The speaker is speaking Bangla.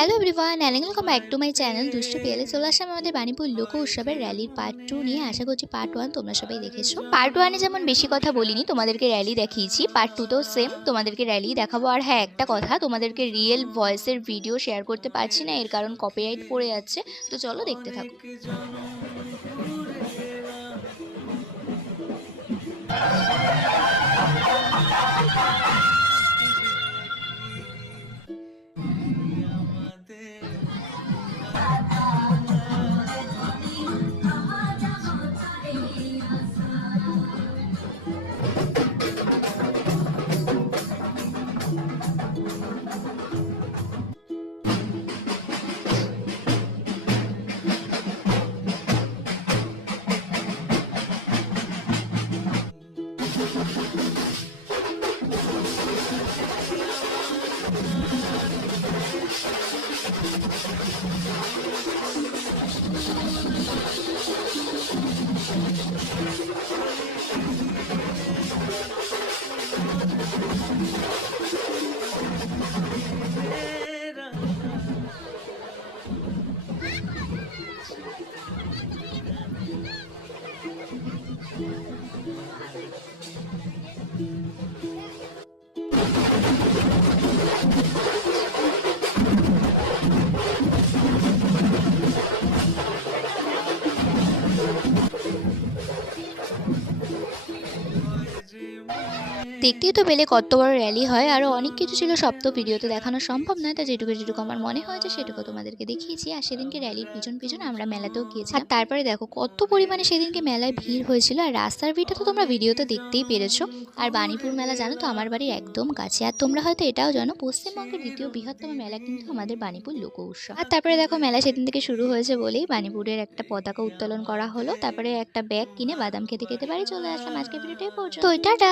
Hello everyone and welcome back to my channel দুষ্টু পিয়ালে। চলে আসলাম আমাদের বাণীপুর লোক উৎসবের র্যালির পার্ট 2 নিয়ে। আশা করছি পার্ট 1 তোমরা সবাই দেখেছো। পার্ট 1 এ যেমন বেশি কথা বলিনি, তোমাদেরকে র্যালি দেখিয়েছি। পার্ট 2 তেও সেম তোমাদেরকে র্যালি দেখাবো। আর হ্যাঁ, একটা কথা, তোমাদেরকে রিয়েল ভয়েসের ভিডিও শেয়ার করতে পারছি না, এর কারণ কপিরাইট পড়ে যাচ্ছে। তো চলো দেখতে থাকো। দেখতেই তো পেলে কত বড় র্যালি হয়, আরও অনেক কিছু ছিল, সব তো ভিডিওতে দেখানো সম্ভব নয়। তা যেটুকু যেটুকু আমার মনে হয়েছে সেটুকু তোমাদেরকে দেখিয়েছি। আর সেদিনকে র্যালির পিছন পিছন আমরা মেলাতেও গিয়েছি। আর তারপরে দেখো কত পরিমাণে সেদিনকে মেলায় ভিড় হয়েছিল। আর রাস্তার ভিড়টা তো তোমরা ভিডিওতে দেখতেই পেরেছো। আর বাণীপুর মেলা জানো তো আমার বাড়ির একদম কাছে। আর তোমরা হয়তো এটাও জানো, পশ্চিমবঙ্গের দ্বিতীয় বৃহত্তম মেলা কিন্তু আমাদের বাণীপুর লোক উৎসব। আর তারপরে দেখো মেলা সেদিন থেকে শুরু হয়েছে বলেই বাণীপুরের একটা পতাকা উত্তোলন করা হলো। তারপরে একটা ব্যাগ কিনে বাদাম খেতে খেতে বাড়ি চলে আসলাম। আজকে ভিডিওটাই পর্যন্ত। তো টাটা।